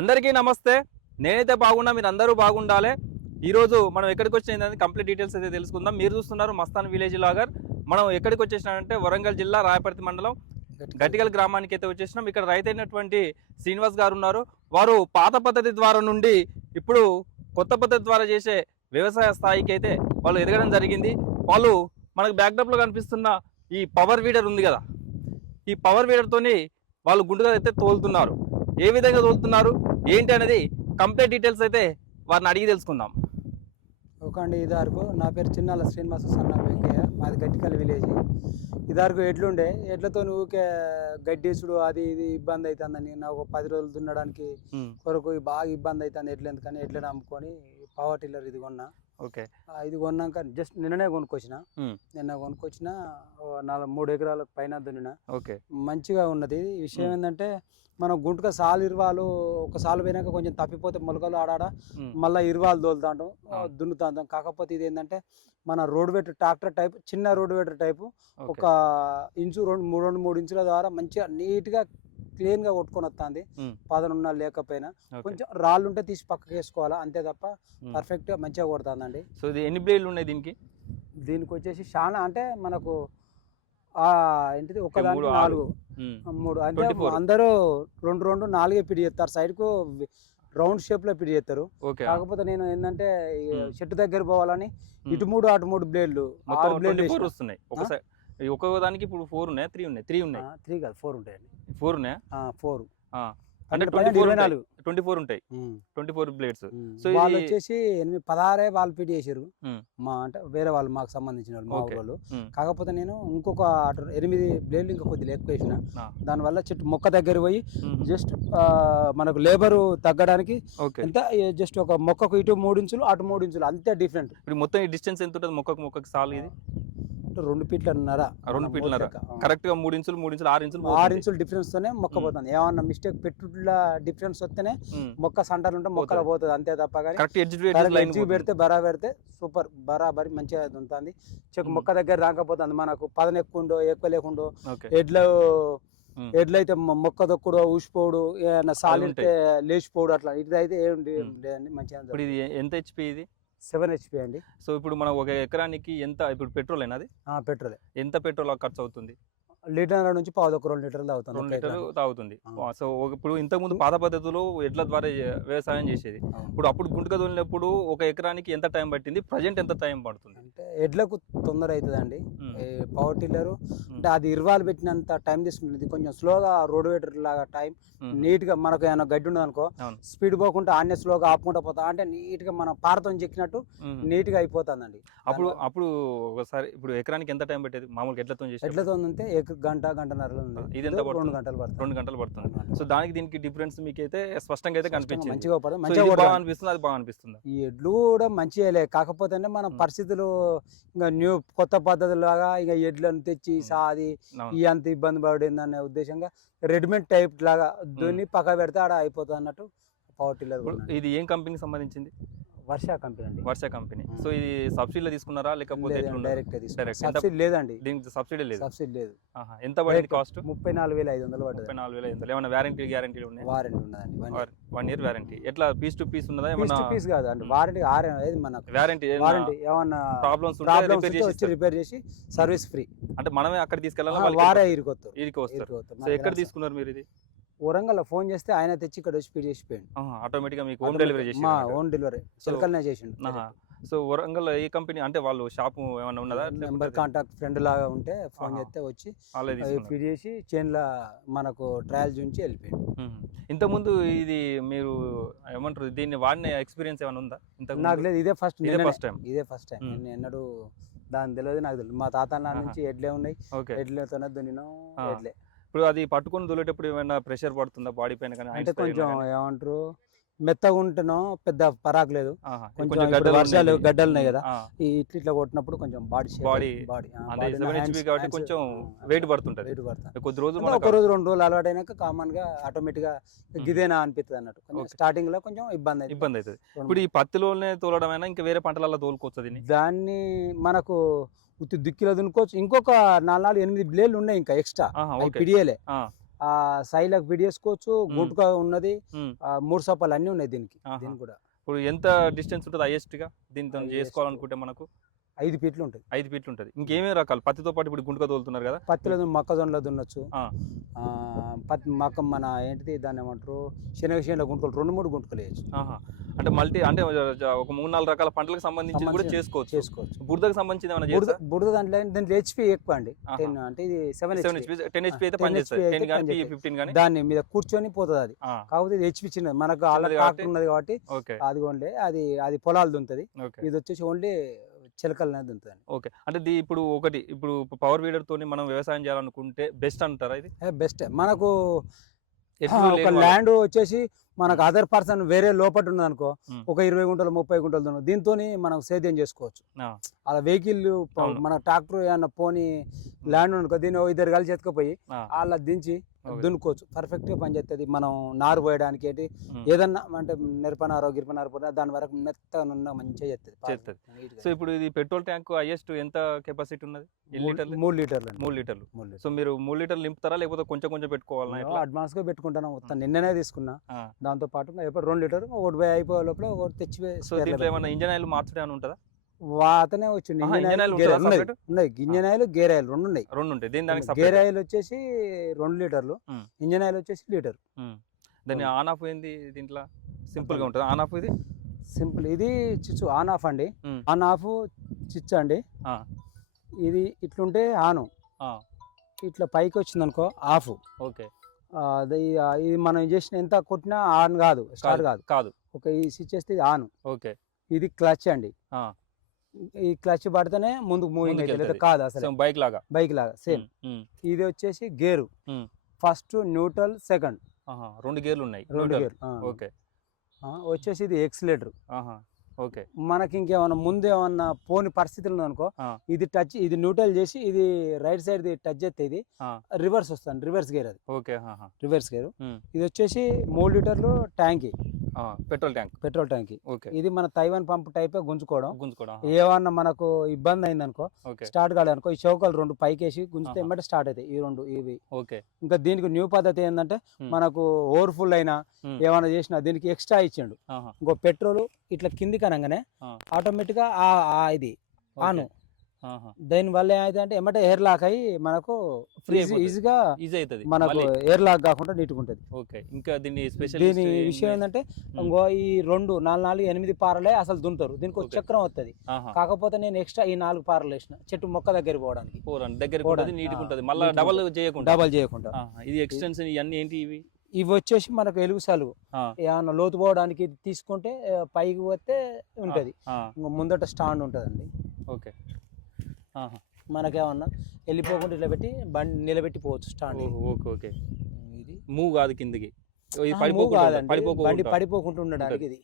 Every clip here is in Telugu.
అందరికీ నమస్తే. నేనైతే బాగున్నా మీరు అందరూ బాగుండాలి. ఈరోజు మనం ఎక్కడికి వచ్చిందని కంప్లీట్ డీటెయిల్స్ అయితే తెలుసుకుందాం. మీరు చూస్తున్నారు మస్తాన్ విలేజ్ లాగర్. మనం ఎక్కడికి వచ్చేసినామంటే వరంగల్ జిల్లా రాయపర్తి మండలం గట్టిగల్ గ్రామానికి అయితే వచ్చేసినాం. ఇక్కడ రైతైనటువంటి శ్రీనివాస్ గారు ఉన్నారు. వారు పాత పద్ధతి ద్వారా నుండి ఇప్పుడు కొత్త పద్ధతి ద్వారా చేసే వ్యవసాయ స్థాయికి అయితే వాళ్ళు ఎదగడం జరిగింది. వాళ్ళు మనకు బ్యాక్డప్లో కనిపిస్తున్న ఈ పవర్ వీడర్ ఉంది కదా. ఈ పవర్ వీడర్తోని వాళ్ళు గుండుగా అయితే తోలుతున్నారు. ఏ విధంగా తోలుతున్నారు? ఏంటి అనేది కంప్లీట్ డీటెయిల్స్ అయితే వారిని అడిగి తెలుసుకుందాం. ఒక అండి ఇదారుకు నా పేరు చిన్నాల శ్రీనివాస సన్న వెంకయ్య. మాది గట్టికల్ విలేజ్. ఇదారుకు ఎడ్లుండే ఎడ్లతో ఊకే గడ్డేసుడు అది ఇది ఇబ్బంది అవుతుందని నాకు ఒక పది రోజులు దున్నడానికి కొరకు బాగా ఇబ్బంది అవుతుంది ఎడ్లు ఎందుకని ఎడ్లను అమ్ముకొని పవర్ టిల్లర్ ఇది కొన్నా. ఓకే. ఇది కొన్నాక జస్ట్ నిన్ననే కొనుక్కొచ్చిన. నిన్న కొనుక్కొచ్చిన నాలుగు మూడు ఎకరాల పైన దున్నిన. ఓకే. మంచిగా ఉన్నది. విషయం. ఏంటంటే మనం గుంటుక సాలు ఇరవాలు ఒక సాలు పోయినాక కొంచెం తప్పిపోతే మొలకలు ఆడాడ మళ్ళీ ఇరువాలు తోలుతాంటాం ఆ. దున్నుతాంటాం కాకపోతే ఇది ఏంటంటే మన రోడ్ వెటర్ ట్రాక్టర్ టైప్ చిన్న రోడ్ వెటర్ టైపు ఒక ఇంచు రెండు మూడు రెండు మూడు ఇంచుల ద్వారా మంచిగా నీట్గా క్లీన్గా కొట్టుకొని వస్తుంది. పదనున్నా లేకపోయినా కొంచెం రాళ్ళు ఉంటే తీసి పక్కకి వేసుకోవాలా అంతే తప్ప. పర్ఫెక్ట్గా మంచిగా కొడుతుందండి సో ఇది ఎన్ని బ్లేడ్లు ఉన్నాయి దీనికి దీనికి వచ్చేసి చాలా అంటే మనకు ఆ ఏంటిది ఒకదానికి ఆరు. నాలుగు. మూడు అంటే 24. అందరూ రెండు రెండు నాలుగే పిడి చేస్తారు సైడ్కు రౌండ్ షేప్లో పిడి చేస్తారు కాకపోతే నేను ఏంటంటే. చెట్టు దగ్గర పోవాలని. ఇటు మూడు అటు మూడు బ్లేడ్లు ఆరు బ్లేడ్లు. వస్తున్నాయి ఒక ఒక్కొక్క దానికి ఇప్పుడు ఫోర్ ఉన్నాయి? త్రీ ఉన్నాయి? త్రీ ఉన్నాయి. త్రీ కాదు ఫోర్ ఉంటాయండి. ఫోర్ ఉన్నాయా? ఫోర్. అంటే ట్వంటీ ఫోర్ నాలుగు. ట్వంటీ ఫోర్ ఉంటాయి ట్వంటీ ఫోర్ ఉమ్. సో వాళ్ళు వచ్చేసి ఎనిమిది పదహారే వాళ్ళు చేసారు ఉమ్. మా అంటే వేరే వాళ్ళు మాకు సంబంధించిన వాళ్ళు మా. వాళ్ళు. కాకపోతే నేను ఇంకొక ఎనిమిది బ్లేడ్లు ఇంకా కొద్దిగా ఎక్కువ వేసిన. దానివల్ల చెట్టు మొక్క దగ్గర పోయి. జస్ట్ మనకు లేబరు తగ్గడానికి ఎంత? జస్ట్ ఒక మొక్కకు ఇటు మూడు ఇంచులు అటు మూడు ఇంచులు అంతే డిఫరెంట్ ఇప్పుడు మొత్తం ఈ డిస్టెన్స్ ఎంత ఉంటుంది? మొక్కకు మొక్కకి సాల్ ఇది? రెండు ఫీట్లన్నర రెండు ఫీట్లన్నర. కరెక్ట్గా మూడు ఇంచులు మూడు ఇంచులు ఆరు ఇంచులు ఆరు. ఇంచుల డిఫరెన్స్ తోనే మొక్క. పోతుంది ఏమన్నా మిస్టేక్ పెట్టుల డిఫరెన్స్ వస్తేనే. మొక్క సంటలు ఉంటే మొక్కలు పోతుంది అంతే తప్ప కానీ పెడితే బరా పెడితే సూపర్ బరాబరి మంచిగా ఉంటుంది చెక్. మొక్క దగ్గర రాకపోతుంది మనకు పదన ఎక్కువ ఉండో ఎక్కువ లేకుండో ఎడ్లు. ఎడ్లయితే మొ- మొక్క దొక్కుడు ఊసిపోడు సాలితే లేచిపోడు అట్లా ఇది అయితే ఏం. లేదండి మంచిగా ఎంత హెచ్పి ఇది సెవెన్ హెచ్పి అండి. సో ఇప్పుడు మనం ఒక ఎకరానికి ఎంత ఇప్పుడు పెట్రోల్ అయినది పెట్రోల్. ఎంత పెట్రోల్ ఖర్చు అవుతుంది లీటర్ నుంచి పావు ఒక రెండు లీటర్లు అవుతుంది రెండు లీటర్లు. తాగుతుంది. సో ఇప్పుడు ఇంతకు ముందు పాత పద్ధతిలో ఎడ్ల ద్వారా వ్యవసాయం చేసేది. ఇప్పుడు అప్పుడు గుంటక తోలినప్పుడు ఒక ఎకరానికి ఎంత టైం పట్టింది ప్రజెంట్ ఎంత టైం పడుతుంది అంటే ఎడ్లకు తొందర అవుతుందండి పవర్ టిల్లర్. అంటే అది ఇరవాలు పెట్టినంత టైం తీసుకుంటుంది కొంచెం స్లోగా రోడ్ వేటర్ లాగా టైం. నీట్గా మనకు ఏమైనా గడ్డి ఉన్నది అనుకో. స్పీడ్ పోకుండా ఆన్య స్లోగా ఆపుకుంటా పోతా అంటే నీట్గా మనం పారతో చెక్కినట్టు. నీట్గా అయిపోతుందండి అప్పుడు అప్పుడు ఒకసారి ఇప్పుడు ఎకరానికి ఎంత టైం పట్టేది మామూలుగా ఎడ్లతో చేసి ఎట్లతో గంట గంటన్నరలో ఉంది ఇది ఎంత? రెండు గంటలు పడుతుంది రెండు గంటలు పడుతుంది. సో దానికి దీనికి డిఫరెన్స్ మీకు అయితే స్పష్టంగా అయితే కనిపించింది మంచిగా పడుతుంది మంచిగా బాగా. అనిపిస్తుంది అది బాగా అనిపిస్తుంది ఈ ఎడ్లు కూడా మంచిగా కాకపోతే మన. పరిస్థితులు ఇంకా న్యూ కొత్త పద్ధతులాగా ఇక ఎడ్లను తెచ్చి. సాది. ఈ అంత ఇబ్బంది పడింది అనే ఉద్దేశంగా రెడీమేడ్ టైప్ లాగా దున్ని పక్క పెడితే ఆడ అయిపోతుంది అన్నట్టు పవర్ టిల్లర్ ఇది ఏం కంపెనీకి సంబంధించింది వర్ష కంపెనీ అండి. వర్ష కంపెనీ. సో ఇది సబ్సిడీలో తీసుకున్నారా? లేకపోతే? డైరెక్ట్ సబ్సిడీ లేదండి. దీనికి సబ్సిడీ లేదు. సబ్సిడీ లేదు. ఎంత పడింది. కాస్ట్ ముప్పై నాలుగు వేల ఐదు వందలు ముప్పై నాలుగు వేల ఐదు వందలు. ఏమైనా వారంటీ గ్యారంటీ ఉన్నాయి? వారంటీ ఉన్నదండి వన్ ఇయర్ వారంటీ ఎట్లా పీస్ టు పీస్ ఉన్నదా? టు పీస్ కాదు అండి. వారంటీ ఆరే మనకు వారంటీ వారంటీ ఏమన్నా ప్రాబ్లమ్స్ వచ్చి. రిపేర్ చేసి సర్వీస్ ఫ్రీ అంటే మనమే అక్కడ తీసుకెళ్ళాలా? వారే ఇరుకొస్తారు. ఇరుకొస్తారు సో ఎక్కడ తీసుకున్నారు మీరు ఇది? వరంగల్ ఫోన్ చేస్తే ఆయన తెచ్చి ఇక్కడ వచ్చి ఫీడ్ చేసి పోయిండు. ఆటోమేటిక్గా మీకు హోమ్ డెలివరీ చేసి మా ఓన్ డెలివరీ చిలకల్నే చేసిండు. సో వరంగల్ ఏ కంపెనీ అంటే వాళ్ళు షాప్ ఏమైనా ఉన్నదా? నెంబర్ కాంటాక్ట్ ఫ్రెండ్ లాగా ఉంటే ఫోన్. చేస్తే వచ్చి. ఫీడ్ చేసి చైన్ల మనకు ట్రయల్ చూపించి వెళ్ళిపోయింది మ్మ్. ఇంతకుముందు ఇది మీరు ఏమంటారు దీన్ని వాడిన ఎక్స్పీరియన్స్ ఏమైనా ఉందా? ఇంతకు నాకు లేదు ఇదే ఫస్ట్ ఇదే ఫస్ట్ టైం ఇదే ఫస్ట్ టైం. నేను ఎన్నడూ దాని తెలియదు నాకు తెలియదు మా తాత. నుంచి ఎడ్లే ఉన్నాయి. ఎడ్లతోనే దున్నినాం ఆ. ఎడ్లే. ఇప్పుడు అది పట్టుకొని దొలేటప్పుడు ఏమైనా ప్రెషర్ పడుతుందా బాడీ పైన కానీ అంటే కొంచెం ఏమంటారు? మెత్తగా ఉంటేనో పెద్ద పరాకు లేదు. కొంచెం ఇప్పుడు వర్షాలు. గడ్డలు ఉన్నాయి కదా. ఈ ఇట్లా ఇట్లా కొట్టినప్పుడు కొంచెం బాడీ బాడీ హెచ్పి కాబట్టి కొంచెం వెయిట్ పడుతుంటది. వెయిట్ పడుతుంది. కొద్ది రోజులు ఒక రోజు రెండు రోజులు అలవాటు అయినాక కామన్గా ఆటోమేటిక్గా గిదేనా అనిపిస్తుంది అన్నట్టు. స్టార్టింగ్లో కొంచెం ఇబ్బంది ఇబ్బంది అవుతుంది ఇప్పుడు ఈ పత్తిలోనే తోలడమైనా ఇంకా వేరే పంటలలో తోలుకోవచ్చు దీన్ని? దాన్ని మనకు ఉత్తి దిక్కిలో దున్నుకోవచ్చు. ఇంకొక నాలుగు నాలుగు ఎనిమిది బ్లేడ్లు ఉన్నాయి ఇంకా ఎక్స్ట్రా పిడియలే ఆ. సైలకు విడియేసుకోవచ్చు గుంటుక ఉన్నది మూడు సపాలు అన్ని ఉన్నాయి దీనికి. దీనికి కూడా. ఇప్పుడు ఎంత డిస్టెన్స్ ఉంటుంది హైయెస్ట్గా? దీంతో. చేసుకోవాలనుకుంటే మనకు? ఐదు ఫీట్లు ఉంటుంది. ఐదు ఫీట్లు ఉంటుంది. ఇంకేమేమి రకాలు? పత్తితో పాటు ఇప్పుడు గుంటుక తోలుతున్నారు కదా. పత్తిలో మొక్కజొన్నలో దున్నొచ్చు. పత్తి మొక్క మన ఏంటిది దాన్ని ఏమంటారు? శనగ శనగ గుంటుకలు రెండు మూడు గుంటుకలు వేయచ్చు. అంటే మల్టీ అంటే ఒక మూడు నాలుగు రకాల పంటలకు సంబంధించి కూడా చేసుకోవచ్చు. చేసుకోవచ్చు. బురదకు సంబంధించి ఏమైనా బుడద దాంట్లో దీంట్లో హెచ్పి ఎక్కువ అండి. టెన్ అంటే ఇది సెవెన్ హెచ్పి టెన్ హెచ్పి అయితే 10 పనిచేస్తుంది కానీ. ఫిఫ్టీన్ కానీ. దాన్ని మీద కూర్చొని పోతుంది అది. కాకపోతే ఇది హెచ్పి చిన్నది. మనకు కాబట్టి- ఉన్నది కాబట్టి అది ఓన్లీ అది అది పొలాలు దుంతది. ఇది వచ్చేసి ఓన్లీ చిలకలు అనేది దుంతది ఓకే. అంటే దీ ఇప్పుడు ఒకటి ఇప్పుడు పవర్ వీడర్ తోని మనం వ్యవసాయం చేయాలనుకుంటే బెస్ట్ అంటారా ఇది? బెస్ట్. మనకు ఒక ల్యాండ్ వచ్చేసి మనకు అదర్ పర్సన్ వేరే లోపల ఉన్నది అనుకో. ఒక ఇరవై గుంటలు ముప్పై గుంటలు దీంతో మనం సేద్యం చేసుకోవచ్చు. అలా వెహికల్. మన ట్రాక్టర్ ఏమన్నా పోని ల్యాండ్ అనుకో దీన్ని ఇద్దరు కలిసి ఎత్తుకుపోయి అలా దించి. దున్నుకోవచ్చు. పర్ఫెక్ట్గా పనిచేస్తుంది మనం నారు పోయడానికి ఏంటి. ఏదన్నా అంటే మిరపనారో గిరపనారో పోయినా దాని వరకు మెత్తగా నున్న మంచిగా చేస్తుంది. సో ఇప్పుడు ఇది పెట్రోల్ ట్యాంక్ హైయెస్ట్ ఎంత కెపాసిటీ ఉన్నది? మూడు లీటర్లు. మూడు లీటర్లు. సో మీరు మూడు లీటర్లు నింపుతారా? లేకపోతే కొంచెం కొంచెం పెట్టుకోవాలన్నా ఎట్లా? అడ్వాన్స్గా పెట్టుకుంటాను. నిన్ననే తీసుకున్నా. ఆ. దాంతో పాటు ఎప్పుడు రెండు లీటర్ ఒకటి పోయి అయిపోయే లోపల ఒకటి తెచ్చి సో దీంట్లో ఏమైనా ఇంజన్ ఆయిల్ మార్చడం ఏమైనా ఉంటుందా? వాతనే వచ్చింది ఇంజిన్ ఆయిల్ గేర్ separate? ఉన్నాయి ఇంజన్ ఆయిల్ గేర్ ఆయిల్ రెండు ఉన్నాయి. రెండు ఉంటాయి. దీని దానికి గేర్. ఆయిల్ వచ్చేసి రెండు లీటర్లు. ఇంజన్ ఆయిల్ వచ్చేసి లీటర్. దాన్ని ఆన్ ఆఫ్ ఏంది దీంట్లో? సింపుల్గా ఉంటుంది? ఆన్ ఆఫ్ ఇది? సింపుల్. ఇది చిచ్చు ఆన్ ఆఫ్ అండి. ఆన్ ఆఫ్ చిచ్చు అండి. ఇది ఇట్లుంటే ఆను. ఇట్లా పైకి వచ్చింది అనుకో ఆఫ్. ఓకే. ఇది మనం చేసిన ఎంత కొట్టినా ఆన్ కాదు స్టార్ట్ కాదు కాదు. ఒక ఈ స్విచ్ చేస్తే ఇది ఆన్. ఓకే. ఇది క్లచ్ అండి. ఈ క్లచ్ పడితేనే ముందుకు మూవింగ్ అయితే. కాదు అసలు. బైక్ లాగా. బైక్ లాగా సేమ్. ఇది వచ్చేసి గేరు. ఫస్ట్ న్యూట్రల్ సెకండ్ రెండు గేర్లు ఉన్నాయి. రెండు Neutral. గేర్ ఆ. ఓకే. వచ్చేసి ఇది ఎక్సిలేటర్ ఓకే మనకి ఇంకేమన్నా ముందు ఏమన్నా పోని పరిస్థితులు ఆ. ఇది టచ్ ఇది న్యూట్రల్ చేసి ఇది రైట్ సైడ్ టచ్ చేస్తే ఇది. రివర్స్ వస్తుంది రివర్స్ గేర్ అది ఓకే. Reverse gear. ఇది వచ్చేసి మూడు లీటర్లు ట్యాంకీ పెట్రోల్ ట్యాంక్ పెట్రోల్ ట్యాంకీ ఇది మన తైవాన్ పంప్ టైప్ గుంజుకోవడం గుంజుకోవడం ఏమన్నా మనకు ఇబ్బంది అయిందనుకో ఓకే స్టార్ట్ కాలేదనుకో ఈ చౌకాలు రెండు పైకేసి గుంజితే. ఎమ్మటే స్టార్ట్ అవుతాయి ఈ రెండు ఇవి ఓకే ఇంకా దీనికి న్యూ పద్ధతి ఏంటంటే. మనకు ఓవర్ఫుల్ అయినా. ఏమైనా చేసినా దీనికి ఎక్స్ట్రా ఇచ్చిండు ఇంకో పెట్రోల్ ఇట్లా కిందికి అనగానే. ఆటోమేటిక్గా ఇది. ఆను. దాని వల్ల ఏమైతే అంటే ఎమ్మటే ఎయిర్ లాక్ అయ్యి మనకు. ఈజీగా ఈజీ అవుతుంది మనకు ఎయిర్ లాక్ కాకుండా నీట్గా ఉంటుంది. ఓకే. ఇంకా దీన్ని స్పెషల్ దీని విషయం ఏంటంటే ఇంకో ఈ రెండు నాలుగు నాలుగు ఎనిమిది పారలే అసలు దుంతారు. దీనికి ఒక. చక్రం వస్తుంది కాకపోతే నేను ఎక్స్ట్రా ఈ నాలుగు పారలు వేసిన. చెట్టు మొక్క దగ్గర పోవడానికి. దగ్గర పోవడానికి, మళ్ళీ డబల్ చేయకుండా. డబల్ చేయకుండా. ఇది ఎక్స్టెన్షన్ ఇవన్నీ ఏంటి ఇవి? ఇవి వచ్చేసి మనకు ఎలుగు సలుగు. ఏమన్నా లోతు పోవడానికి తీసుకుంటే పైకి పోతే ఉంటది. ముందట స్టాండ్ ఉంటుందండి. ఓకే. మనకేమన్నా వెళ్ళిపోకుండా ఇట్లా పెట్టి బండి నిలబెట్టి పోవచ్చు స్టాండ్ ఓ- ఓకే. ఓకే ఇది. మూవ్ కాదు కిందికి. బండి పడిపోకుండా ఉండడానికి ఇది.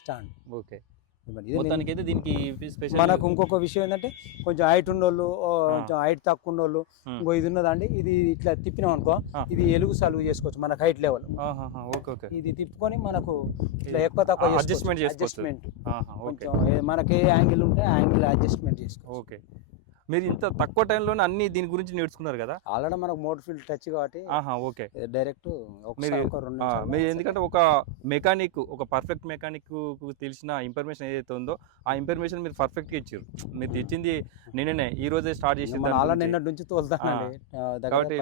స్టాండ్. ఓకే. మొత్తానికి అయితే దీనికి స్పెషల్ మనకు ఇంకొక విషయం ఏంటంటే కొంచెం హైట్ ఉన్నోళ్ళు కొంచెం హైట్ తక్కువ ఉన్నోళ్ళు. ఇంకో ఇది ఉన్నదండి ఇది ఇట్లా తిప్పినాం అనుకో. ఇది ఎలుగు సలుగు చేసుకోవచ్చు మనకు హైట్ లెవెల్ ఆహాహా, ఓకే ఓకే. ఇది తిప్పుకొని మనకు ఇట్లా ఎక్కువ తక్కువ. Adjustment okay. కొంచెం మనకి ఏ యాంగిల్ ఉంటే యాంగిల్ అడ్జస్ట్మెంట్ చేసుకోవచ్చు. ఓకే. మీరు ఇంత తక్కువ టైంలోనే అన్ని దీని గురించి నేర్చుకున్నారు కదా? ఆల్రెడీ మనకు మోటార్ ఫీల్డ్ టచ్ కాబట్టి ఆహా ఓకే. డైరెక్ట్ మీరు ఎందుకంటే ఒక మెకానిక్ ఒక పర్ఫెక్ట్ మెకానిక్ తెలిసిన ఇన్ఫర్మేషన్ ఏదైతే ఉందో ఆ ఇన్ఫర్మేషన్ మీరు పర్ఫెక్ట్గా ఇచ్చారు. మీరు తెచ్చింది నిన్ననే ఈ రోజే స్టార్ట్ చేసి మన ఆల్రెడీ నిన్నటి నుంచి కాబట్టి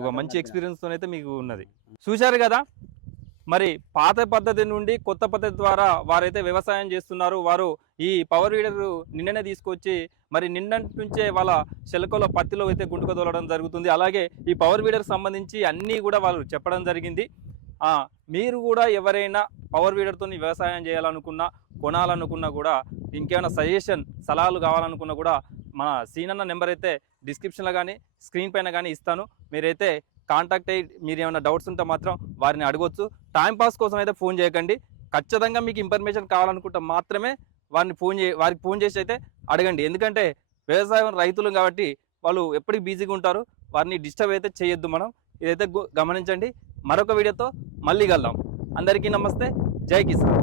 ఒక మంచి. ఎక్స్పీరియన్స్ అయితే మీకు ఉన్నది. చూశారు కదా? మరి పాత పద్ధతి నుండి కొత్త పద్ధతి ద్వారా వారైతే వ్యవసాయం చేస్తున్నారు వారు ఈ పవర్ వీడర్ నిన్ననే తీసుకొచ్చి మరి నిన్న నుంచే వాళ్ళ శెలకలో పత్తిలో అయితే గుంటుక తోలడం జరుగుతుంది. అలాగే ఈ పవర్ వీడర్ సంబంధించి అన్నీ కూడా వాళ్ళు చెప్పడం జరిగింది. మీరు కూడా ఎవరైనా పవర్ వీడర్తో వ్యవసాయం చేయాలనుకున్నా కొనాలనుకున్నా కూడా ఇంకేమైనా సజెషన్ సలహాలు కావాలనుకున్నా కూడా మన సీనన్న నెంబర్ అయితే డిస్క్రిప్షన్లో కానీ స్క్రీన్ పైన కానీ ఇస్తాను. మీరైతే కాంటాక్ట్ అయ్యి మీరు ఏమైనా డౌట్స్ ఉంటే మాత్రం వారిని అడగొచ్చు. టైంపాస్ కోసం అయితే ఫోన్ చేయకండి. ఖచ్చితంగా మీకు ఇన్ఫర్మేషన్ కావాలనుకుంటే మాత్రమే వారిని ఫోన్ చే వారికి ఫోన్ చేసి అయితే అడగండి. ఎందుకంటే వ్యవసాయం రైతులు కాబట్టి వాళ్ళు ఎప్పటికి బిజీగా ఉంటారు. వారిని డిస్టర్బ్ అయితే చేయొద్దు మనం. ఇదైతే గమనించండి. మరొక వీడియోతో మళ్ళీ కలుద్దాం. అందరికీ నమస్తే. జై కిసాన్.